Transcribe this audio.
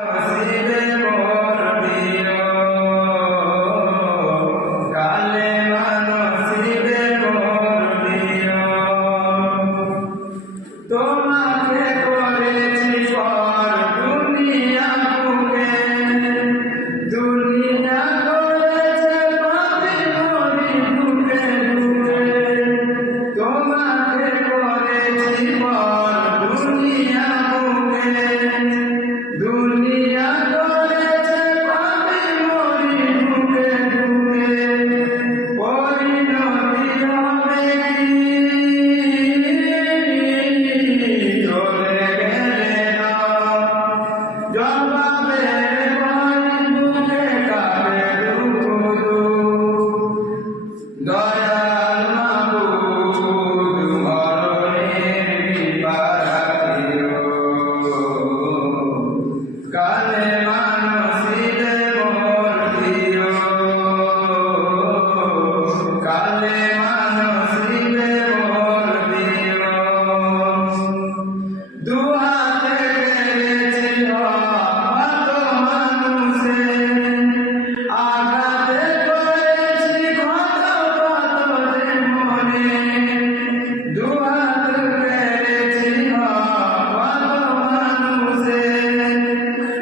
নসিবে মোর দিও, কালেমা নসিবে মোর দিও। তোমাকে করেছি পর দুনিয়া বুকে, দুনিয়া করেছে পাপী নবী বুকে বুকে। তোমাকে করেছি পর দুনিয়া বুকে, দুনিয়া করেছে পাপী নবী বুকে বুকে। পরিণতি হবে কি চলে গেলে না, জবাবে বাড়ি বুকে কাঁপে দুধু। দয়াল মাবুদ মরণের বিপাক দিও, কালেমা